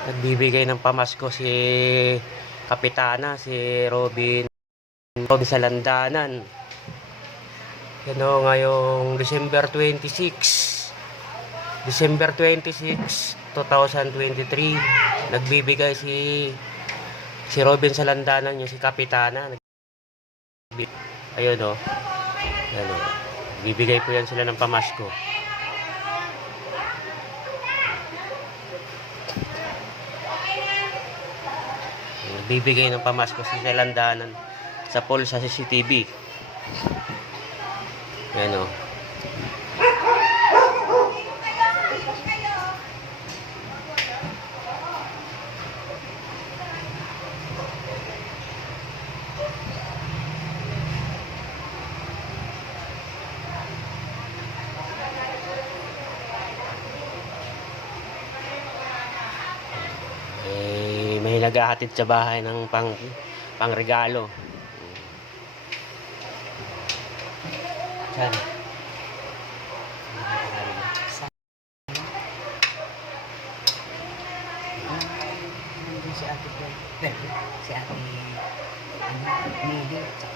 Nagbibigay ng pamasko si Kapitana, si Robin, Robin sa Landanan. Yan o, ngayong December 26. December 26, 2023. Nagbibigay si si Robin sa Landanan, yung si Kapitana. Ayun o. Yan o. Bibigay po yan sila ng pamasko. Bibigay ng pamasko sa Landanan sa poll sa CCTV. Yan o. Eh, may naghahatid sa bahay ng pang pangregalo. Nandun si ate. Si ate, ano,